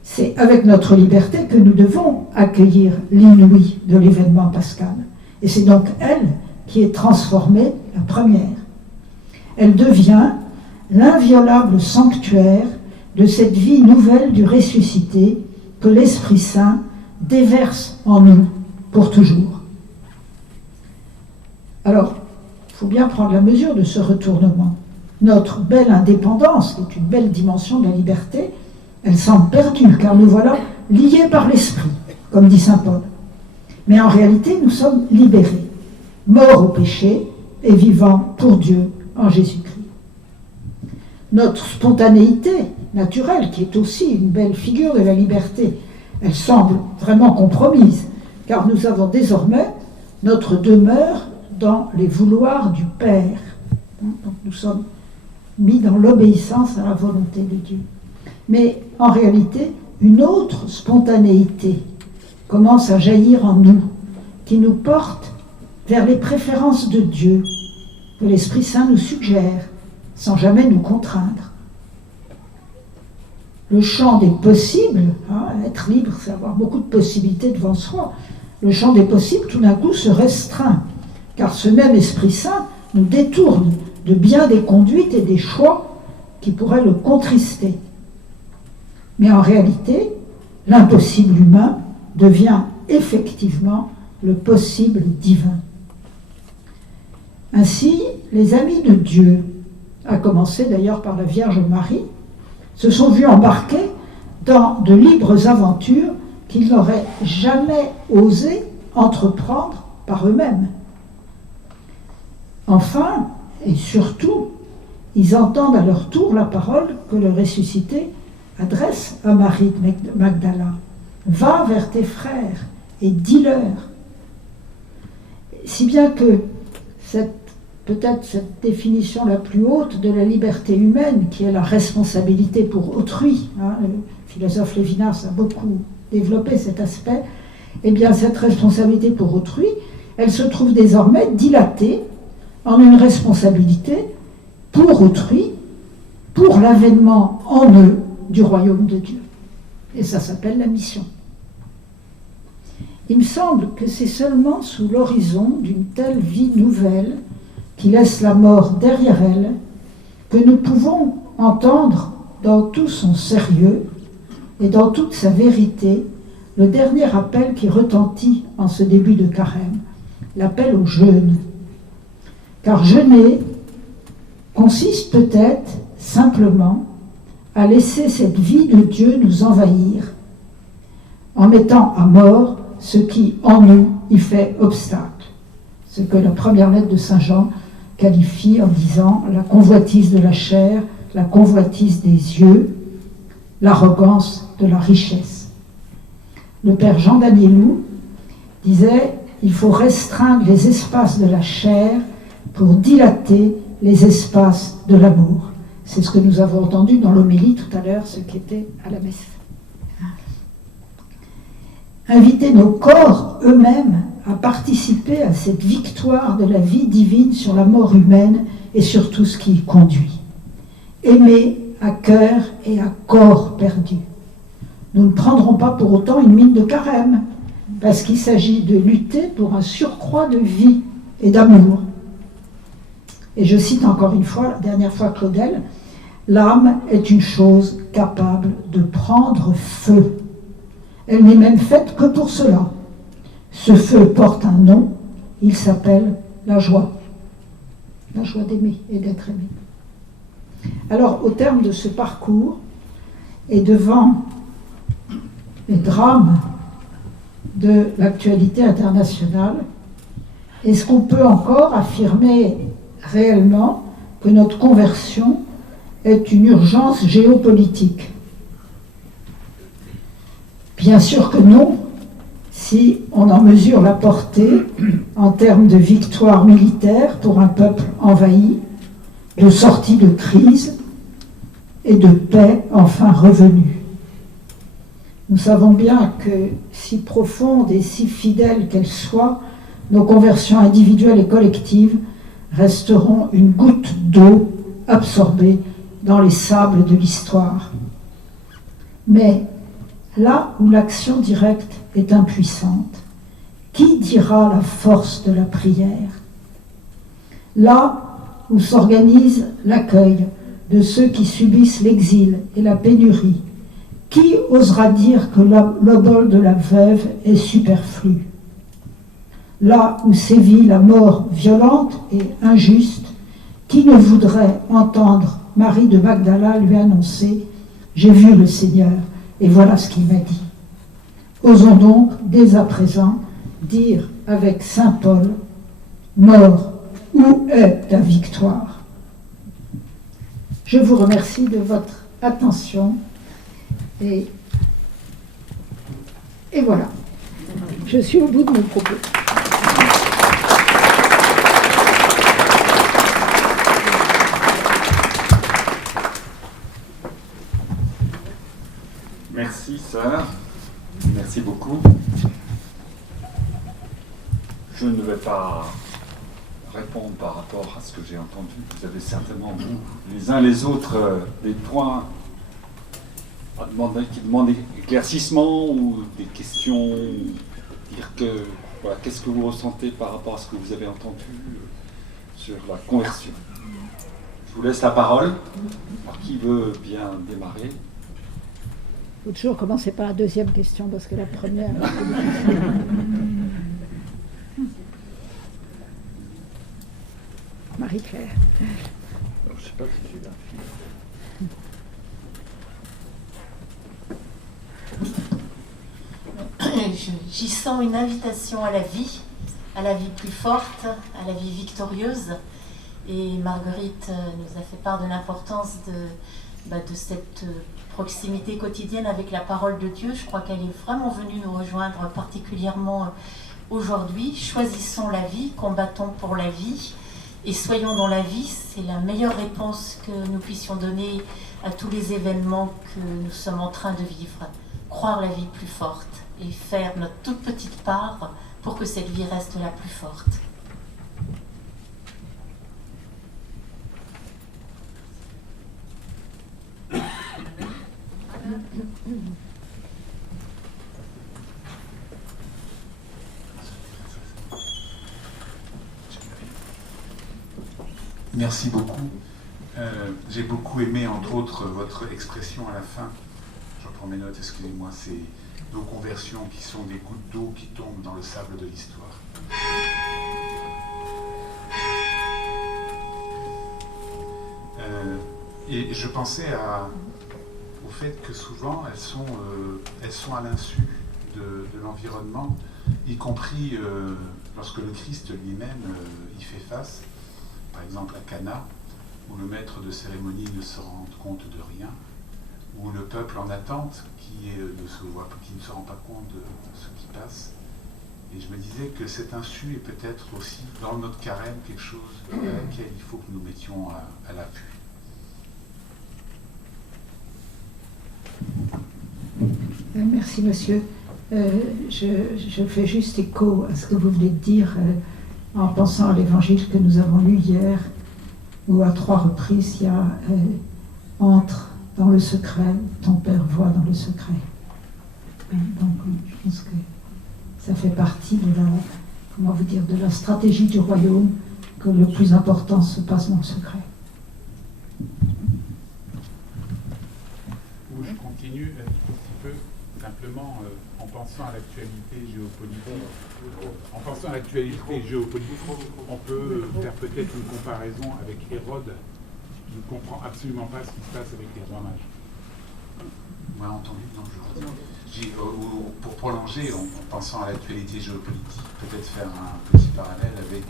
c'est avec notre liberté que nous devons accueillir l'inouï de l'événement pascal. Et c'est donc elle qui est transformée la première. Elle devient l'inviolable sanctuaire de cette vie nouvelle du ressuscité que l'Esprit Saint déverse en nous pour toujours. Alors, il faut bien prendre la mesure de ce retournement. Notre belle indépendance, qui est une belle dimension de la liberté, elle semble perdue, car nous voilà liés par l'Esprit, comme dit saint Paul. Mais en réalité, nous sommes libérés, morts au péché et vivants pour Dieu en Jésus-Christ. Notre spontanéité naturelle, qui est aussi une belle figure de la liberté, elle semble vraiment compromise, car nous avons désormais notre demeure dans les vouloirs du Père. Donc nous sommes mis dans l'obéissance à la volonté de Dieu. Mais en réalité, une autre spontanéité commence à jaillir en nous, qui nous porte vers les préférences de Dieu, que l'Esprit Saint nous suggère, sans jamais nous contraindre. Le champ des possibles, être libre, c'est avoir beaucoup de possibilités devant soi. Le champ des possibles, tout d'un coup, se restreint, car ce même Esprit Saint nous détourne de bien des conduites et des choix qui pourraient le contrister. Mais en réalité, l'impossible humain devient effectivement le possible divin. Ainsi, les amis de Dieu, à commencer d'ailleurs par la Vierge Marie, se sont vus embarquer dans de libres aventures qu'ils n'auraient jamais osé entreprendre par eux-mêmes. Enfin, et surtout, ils entendent à leur tour la parole que le ressuscité adresse à Marie de Magdala. « Va vers tes frères et dis-leur ». Si bien que peut-être cette définition la plus haute de la liberté humaine, qui est la responsabilité pour autrui, le philosophe Lévinas a beaucoup développé cet aspect, eh bien cette responsabilité pour autrui, elle se trouve désormais dilatée en une responsabilité pour autrui, pour l'avènement en eux du royaume de Dieu. Et ça s'appelle la mission. Il me semble que c'est seulement sous l'horizon d'une telle vie nouvelle qui laisse la mort derrière elle que nous pouvons entendre dans tout son sérieux et dans toute sa vérité le dernier appel qui retentit en ce début de carême, l'appel au jeûne. Car jeûner, consiste peut-être simplement à laisser cette vie de Dieu nous envahir, en mettant à mort ce qui, en nous, y fait obstacle. Ce que la première lettre de Saint Jean qualifie en disant la convoitise de la chair, la convoitise des yeux, l'arrogance de la richesse. Le père Jean Danielou disait « Il faut restreindre les espaces de la chair pour dilater les espaces de l'amour ». C'est ce que nous avons entendu dans l'homélie tout à l'heure, ce qui était à la messe. Inviter nos corps eux-mêmes à participer à cette victoire de la vie divine sur la mort humaine et sur tout ce qui y conduit. Aimer à cœur et à corps perdu. Nous ne prendrons pas pour autant une mine de carême, parce qu'il s'agit de lutter pour un surcroît de vie et d'amour. Et je cite encore une fois, la dernière fois Claudel, l'âme est une chose capable de prendre feu. Elle n'est même faite que pour cela. Ce feu porte un nom, il s'appelle la joie d'aimer et d'être aimé. Alors, au terme de ce parcours, et devant les drames de l'actualité internationale, est-ce qu'on peut encore affirmer réellement que notre conversion est une urgence géopolitique? Bien sûr que non, si on en mesure la portée en termes de victoire militaire pour un peuple envahi, de sortie de crise et de paix enfin revenue. Nous savons bien que, si profondes et si fidèles qu'elles soient, nos conversions individuelles et collectives resteront une goutte d'eau absorbée dans les sables de l'histoire. Mais là où l'action directe est impuissante, qui dira la force de la prière? Là où s'organise l'accueil de ceux qui subissent l'exil et la pénurie, qui osera dire que l'obol de la veuve est superflu? Là où sévit la mort violente et injuste, qui ne voudrait entendre Marie de Magdala lui annoncer « J'ai vu le Seigneur et voilà ce qu'il m'a dit ». Osons donc, dès à présent, dire avec saint Paul « Mort, où est ta victoire ?» Je vous remercie de votre attention et voilà, je suis au bout de mon propos. Merci, sœur. Merci beaucoup. Je ne vais pas répondre par rapport à ce que j'ai entendu. Vous avez certainement, vous, les uns les autres, des points qui demandent éclaircissement ou des questions, dire que, voilà, qu'est-ce que vous ressentez par rapport à ce que vous avez entendu sur la conversion. Je vous laisse la parole. Alors, qui veut bien démarrer? Il faut toujours commencer par la deuxième question, parce que la première... Marie-Claire. Je ne sais pas si tu es là. J'y sens une invitation à la vie plus forte, à la vie victorieuse. Et Marguerite nous a fait part de l'importance de cette proximité quotidienne avec la parole de Dieu. Je crois qu'elle est vraiment venue nous rejoindre particulièrement aujourd'hui. Choisissons la vie, combattons pour la vie et soyons dans la vie. C'est la meilleure réponse que nous puissions donner à tous les événements que nous sommes en train de vivre. Croire la vie plus forte et faire notre toute petite part pour que cette vie reste la plus forte. Merci beaucoup. J'ai beaucoup aimé, entre autres, votre expression à la fin. Je reprends mes notes, excusez-moi. C'est nos conversions qui sont des gouttes d'eau qui tombent dans le sable de l'histoire. Et je pensais au fait que souvent elles sont à l'insu de l'environnement, y compris lorsque le Christ lui-même y fait face, par exemple à Cana, où le maître de cérémonie ne se rend compte de rien, ou le peuple en attente qui ne se rend pas compte de ce qui passe. Et je me disais que cet insu est peut-être aussi dans notre carême quelque chose à laquelle il faut que nous mettions à l'affût. Merci, monsieur. Je fais juste écho à ce que vous venez de dire en pensant à l'évangile que nous avons lu hier, où à 3 reprises il y a entre dans le secret, ton Père voit dans le secret. Donc je pense que ça fait partie de de la stratégie du royaume, que le plus important se passe dans le secret. Où je continue un petit peu, simplement en pensant à l'actualité géopolitique. On peut faire peut-être une comparaison avec Hérode, qui ne comprend absolument pas ce qui se passe avec les rois mages. Vous m'avez entendu? Non, je continue. Pour prolonger, en pensant à l'actualité géopolitique, peut-être faire un petit parallèle avec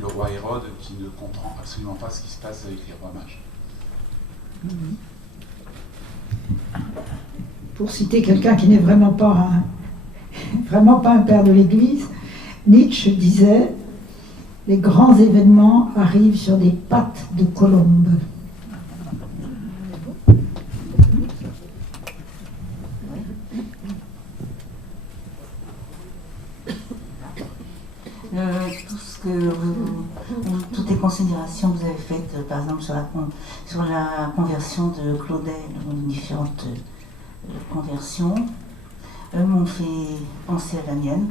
le roi Hérode qui ne comprend absolument pas ce qui se passe avec les rois mages. Pour citer quelqu'un qui n'est vraiment pas un père de l'Église, Nietzsche disait « Les grands événements arrivent sur des pattes de colombe ». Toutes les considérations que vous avez faites, par exemple sur la conversion de Claudel, les différentes conversions, m'ont fait penser à la mienne,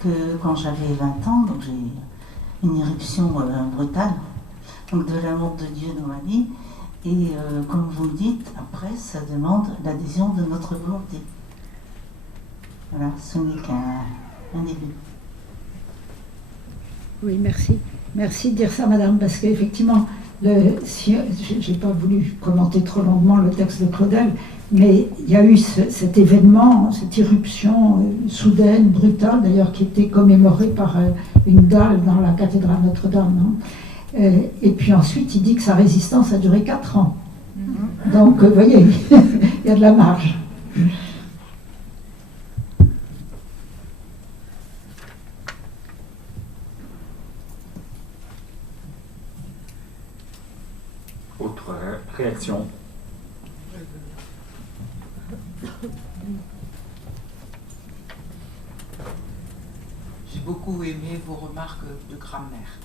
que quand j'avais 20 ans, donc j'ai une éruption brutale, donc de l'amour de Dieu dans ma vie, et comme vous le dites, après ça demande l'adhésion de notre volonté. Voilà, ce n'est qu'un début. Oui, merci. Merci de dire ça, madame, parce qu'effectivement, je n'ai pas voulu commenter trop longuement le texte de Claudel, mais il y a eu cet événement, cette irruption soudaine, brutale, d'ailleurs, qui était commémorée par une dalle dans la cathédrale Notre-Dame. Et puis ensuite, il dit que sa résistance a duré 4 ans. Donc, vous voyez, il y a de la marge. Autre réaction? J'ai beaucoup aimé vos remarques de grammaire,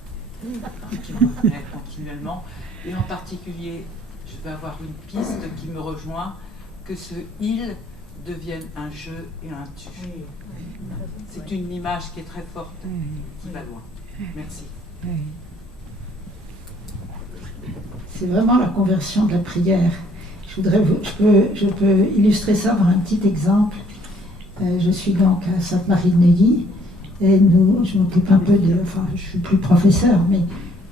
qui me revenaient continuellement. Et en particulier, je vais avoir une piste qui me rejoint, que ce « il » devienne un « je » et un « tu ». C'est une image qui est très forte, qui va loin. Merci. C'est vraiment la conversion de la prière. Je peux illustrer ça par un petit exemple. Je suis donc à Sainte-Marie-de-Neuilly et je m'occupe un peu je suis plus professeur, mais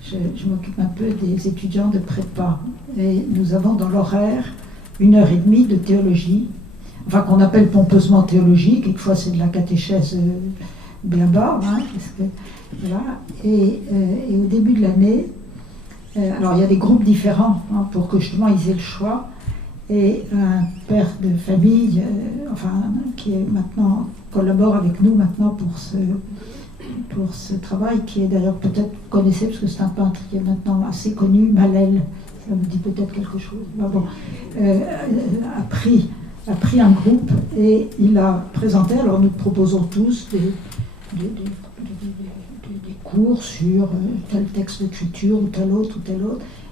je m'occupe un peu des étudiants de prépa. Et nous avons dans l'horaire 1h30 de théologie, qu'on appelle pompeusement théologie, quelquefois c'est de la catéchèse béaba, voilà. Et au début de l'année, alors il y a des groupes différents pour que justement ils aient le choix, et un père de famille qui est maintenant collabore avec nous maintenant pour ce travail, qui est d'ailleurs peut-être vous connaissez parce que c'est un peintre qui est maintenant assez connu, Malel, ça vous dit peut-être quelque chose, a pris un groupe et il a présenté, alors nous proposons tous des cours sur tel texte d'écriture ou tel autre,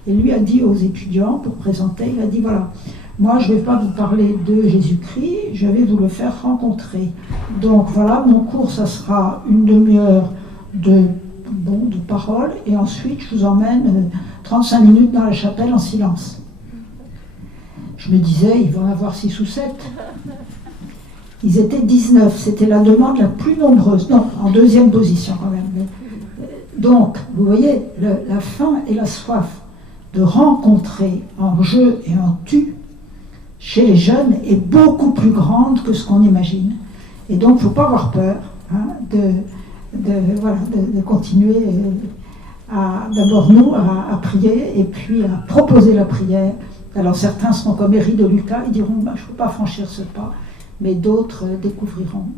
et lui a dit aux étudiants, pour présenter, il a dit voilà, moi je ne vais pas vous parler de Jésus-Christ, je vais vous le faire rencontrer. Donc voilà, mon cours ça sera 1 demi-heure de parole, et ensuite je vous emmène 35 minutes dans la chapelle en silence. Je me disais, ils vont en avoir 6 ou 7. Ils étaient 19, c'était la demande la plus nombreuse, non, en 2e position quand même. Donc, vous voyez, la faim et la soif de rencontrer en je et en tu chez les jeunes est beaucoup plus grande que ce qu'on imagine. Et donc, il ne faut pas avoir peur de continuer d'abord nous à prier et puis à proposer la prière. Alors certains seront comme Éric de Lucas, ils diront je ne peux pas franchir ce pas, mais d'autres découvriront.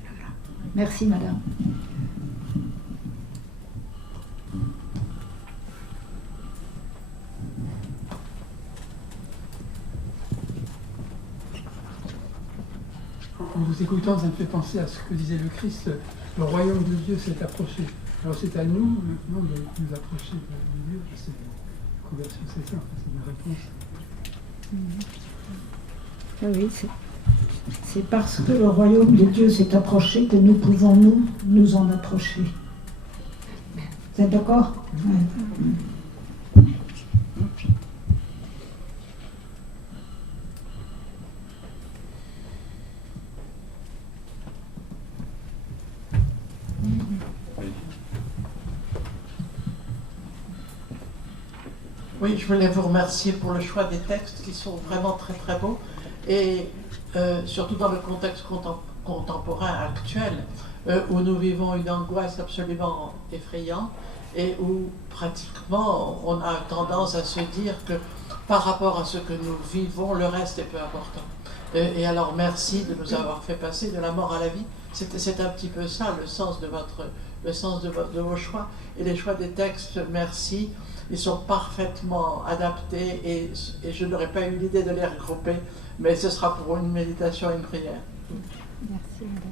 Voilà. Merci madame. En vous écoutant, ça me fait penser à ce que disait le Christ, le royaume de Dieu s'est approché. Alors c'est à nous maintenant de nous approcher de Dieu. C'est la conversion, c'est ça, c'est une réponse. Oui, c'est parce que le royaume de Dieu s'est approché que nous pouvons nous en approcher. Vous êtes d'accord? Ouais. Oui, je voulais vous remercier pour le choix des textes qui sont vraiment très très beaux et surtout dans le contexte contemporain actuel où nous vivons une angoisse absolument effrayante et où pratiquement on a tendance à se dire que par rapport à ce que nous vivons, le reste est peu important. Et alors merci de nous avoir fait passer de la mort à la vie. C'est un petit peu ça le sens de vos choix et les choix des textes. Merci. Ils sont parfaitement adaptés et je n'aurais pas eu l'idée de les regrouper, mais ce sera pour une méditation et une prière. Merci, madame.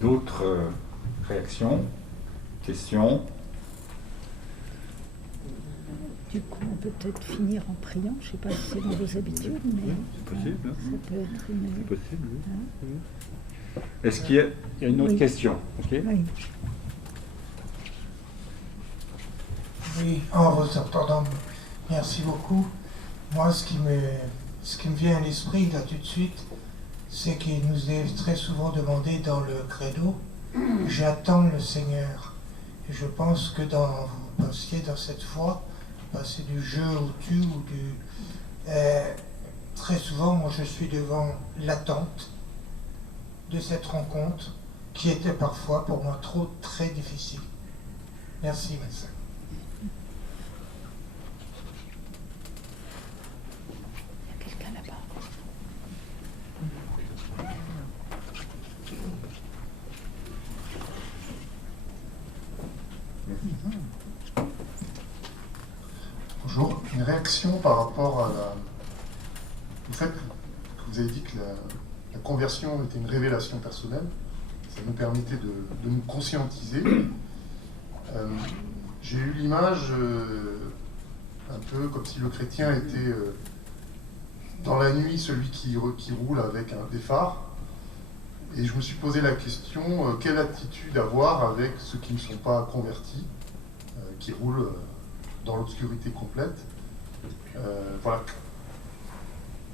D'autres réactions, questions? Du coup, on peut peut-être finir en priant. Je ne sais pas si c'est dans vos habitudes, mais C'est possible. Hein. ça peut être une... C'est possible, oui. Hein? Est-ce qu'il y a une autre question? Okay. Oui. Oui, en vous entendant, merci beaucoup. Moi, ce qui me vient à l'esprit, là, tout de suite, c'est qu'il nous est très souvent demandé dans le credo, j'attends le Seigneur. Et je pense que vous pensiez dans cette foi, c'est du je au tu ou du... très souvent, moi, je suis devant l'attente de cette rencontre qui était parfois pour moi très difficile. Merci, médecin. Il y a quelqu'un là-bas. Bonjour, une réaction par rapport au fait que vous avez dit que la conversion était une révélation personnelle. Ça nous permettait de nous conscientiser. J'ai eu l'image un peu comme si le chrétien était dans la nuit celui qui roule avec des phares. Et je me suis posé la question, quelle attitude avoir avec ceux qui ne sont pas convertis, qui roulent dans l'obscurité complète. Voilà.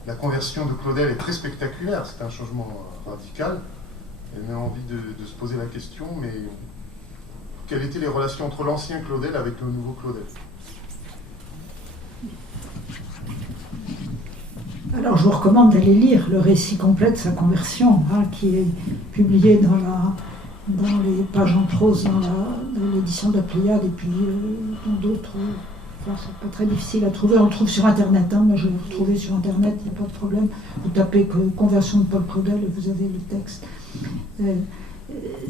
La conversion de Claudel est très spectaculaire, c'est un changement radical. Elle met envie de se poser la question, mais quelles étaient les relations entre l'ancien Claudel avec le nouveau Claudel? Alors je vous recommande d'aller lire le récit complet de sa conversion, qui est publié dans les pages en prose, dans l'édition de la Pléiade, et puis dans d'autres. C'est pas très difficile à trouver, on le trouve sur Internet. Moi je l'ai retrouvé sur Internet, il n'y a pas de problème. Vous tapez conversion de Paul Claudel et vous avez le texte.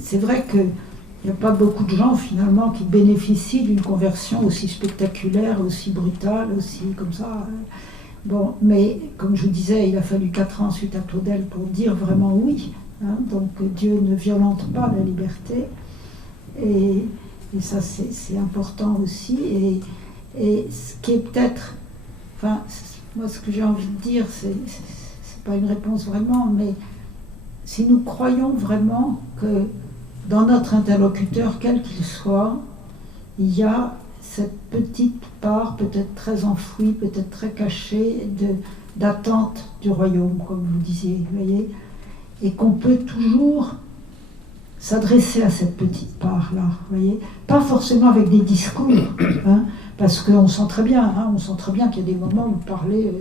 C'est vrai qu'il n'y a pas beaucoup de gens finalement qui bénéficient d'une conversion aussi spectaculaire, aussi brutale, aussi comme ça. Bon, mais comme je vous disais, il a fallu 4 ans suite à Claudel pour dire vraiment oui. Donc Dieu ne violente pas la liberté. Et ça c'est important aussi. Et ce qui est peut-être, enfin, moi ce que j'ai envie de dire, c'est pas une réponse vraiment, mais si nous croyons vraiment que dans notre interlocuteur, quel qu'il soit, il y a cette petite part, peut-être très enfouie, peut-être très cachée, d'attente du royaume, comme vous disiez, vous voyez, et qu'on peut toujours s'adresser à cette petite part-là, vous voyez, pas forcément avec des discours, hein, parce qu'on sent très bien, hein, qu'il y a des moments où parler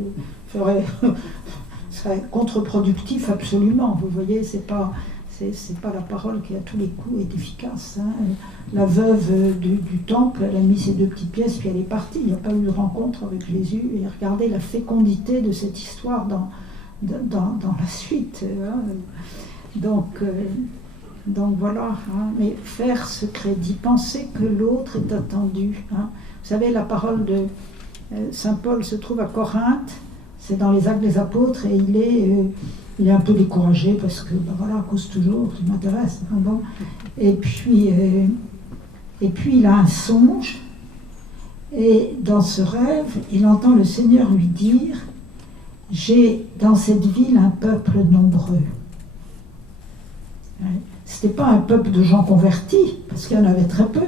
serait contre-productif absolument, vous voyez, c'est pas la parole qui à tous les coups est efficace, hein. La veuve du temple, elle a mis ses 2 petites pièces puis elle est partie, il n'y a pas eu de rencontre avec Jésus, et regardez la fécondité de cette histoire dans la suite, hein. Donc voilà, hein. Mais faire ce crédit, penser que l'autre est attendu, hein. Vous savez, la parole de Saint Paul se trouve à Corinthe, c'est dans les Actes des Apôtres, et il est un peu découragé parce que, ben voilà, à cause toujours, ça m'intéresse. Hein, bon. Et puis il a un songe, et dans ce rêve, il entend le Seigneur lui dire « J'ai dans cette ville un peuple nombreux. » Ce n'était pas un peuple de gens convertis, parce qu'il y en avait très peu.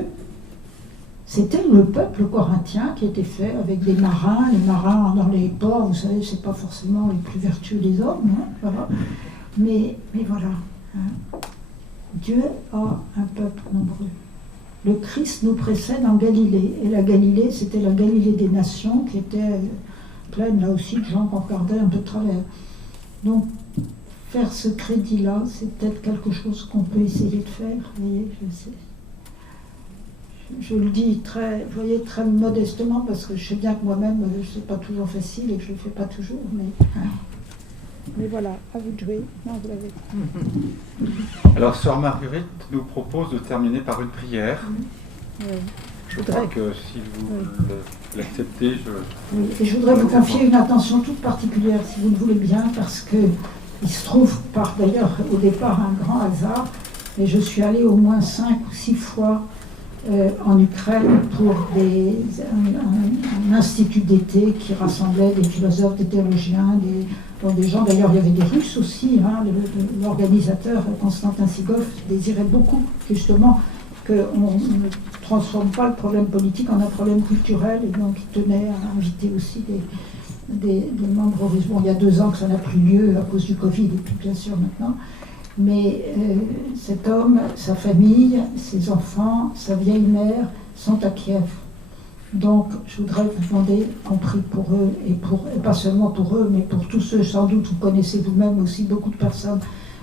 C'était le peuple corinthien qui était fait avec des marins. Les marins dans les ports, vous savez, c'est pas forcément les plus vertueux des hommes, hein, voilà. Mais voilà, hein. Dieu a un peuple nombreux. Le Christ nous précède en Galilée, et la Galilée, c'était la Galilée des nations qui était pleine là aussi de gens qu'on regardait un peu de travers. Donc, faire ce crédit-là, c'est peut-être quelque chose qu'on peut essayer de faire, vous voyez, je sais. Je le dis très modestement parce que je sais bien que moi-même, c'est pas toujours facile et que je le fais pas toujours, mais voilà, à vous de jouer. Non, vous l'avez. Alors, Sœur Marguerite nous propose de terminer par une prière. Oui. Je crois que si vous l'acceptez, Oui, et je voudrais vous confier une attention toute particulière, si vous le voulez bien, parce que il se trouve, par d'ailleurs au départ un grand hasard, et je suis allée au moins 5 ou 6 fois en Ukraine pour un institut d'été qui rassemblait des philosophes, des théologiens, des gens, d'ailleurs il y avait des Russes aussi, hein, l'organisateur Konstantin Sigov désirait beaucoup justement qu'on ne transforme pas le problème politique en un problème culturel, et donc il tenait à inviter aussi des membres russes. Bon, il y a 2 ans que ça n'a plus lieu à cause du Covid, et puis bien sûr maintenant. Mais cet homme, sa famille, ses enfants, sa vieille mère sont à Kiev. Donc je voudrais vous demander qu'on prie pour eux, et pas seulement pour eux, mais pour tous ceux, sans doute, vous connaissez vous-même aussi beaucoup de personnes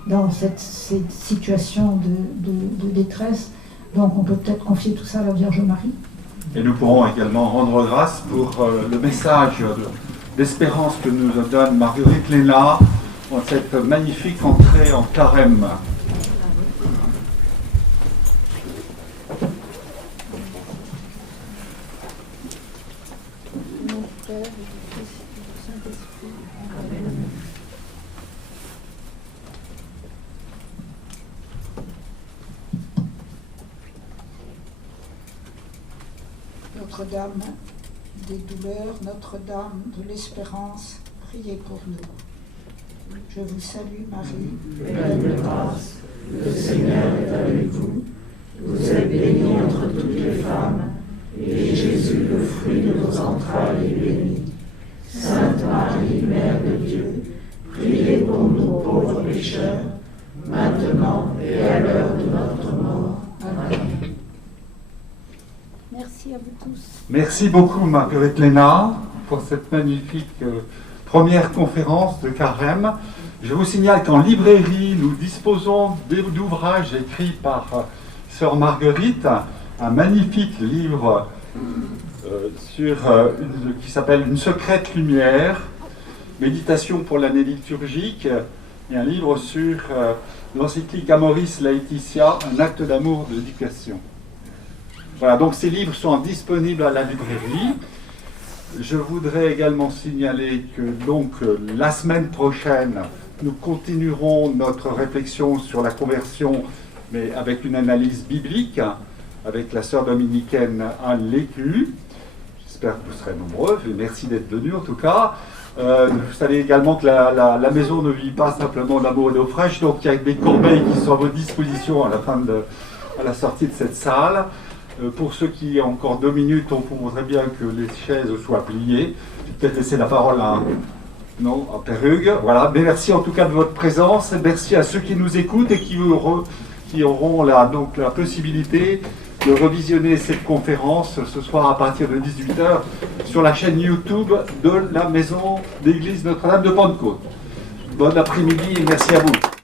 dans cette situation de détresse. Donc on peut peut-être confier tout ça à la Vierge Marie. Et nous pourrons également rendre grâce pour le message d'espérance que nous donne Marguerite Léna en cette magnifique entrée en carême. Notre-Dame des douleurs, Notre-Dame de l'espérance, priez pour nous. Je vous salue Marie, pleine de grâce, le Seigneur est avec vous. Vous êtes bénie entre toutes les femmes, et Jésus, le fruit de vos entrailles, est béni. Sainte Marie, Mère de Dieu, priez pour nous pauvres pécheurs, maintenant et à l'heure de notre mort. Amen. Merci à vous tous. Merci beaucoup Marguerite Léna pour cette magnifique première conférence de carême. Je vous signale qu'en librairie, nous disposons d'ouvrages écrits par Sœur Marguerite, un magnifique livre qui s'appelle Une secrète lumière, méditation pour l'année liturgique, et un livre sur l'encyclique Amoris Laetitia, un acte d'amour de d'éducation. Voilà, donc ces livres sont disponibles à la librairie. Je voudrais également signaler que donc la semaine prochaine, nous continuerons notre réflexion sur la conversion, mais avec une analyse biblique, avec la sœur dominicaine Anne Lécu. J'espère que vous serez nombreux, et merci d'être venus en tout cas. Vous savez également que la maison ne vit pas simplement d'amour et d'eau fraîche, donc il y a des corbeilles qui sont à votre disposition à la sortie de cette salle. Pour ceux qui ont encore 2 minutes, on voudrait bien que les chaises soient pliées. Je vais peut-être laisser la parole à Non, à Perrugue. Voilà. Mais merci en tout cas de votre présence. Merci à ceux qui nous écoutent et qui auront la possibilité de revisionner cette conférence ce soir à partir de 18h sur la chaîne YouTube de la Maison d'Église Notre-Dame de Pentecôte. Bon après-midi et merci à vous.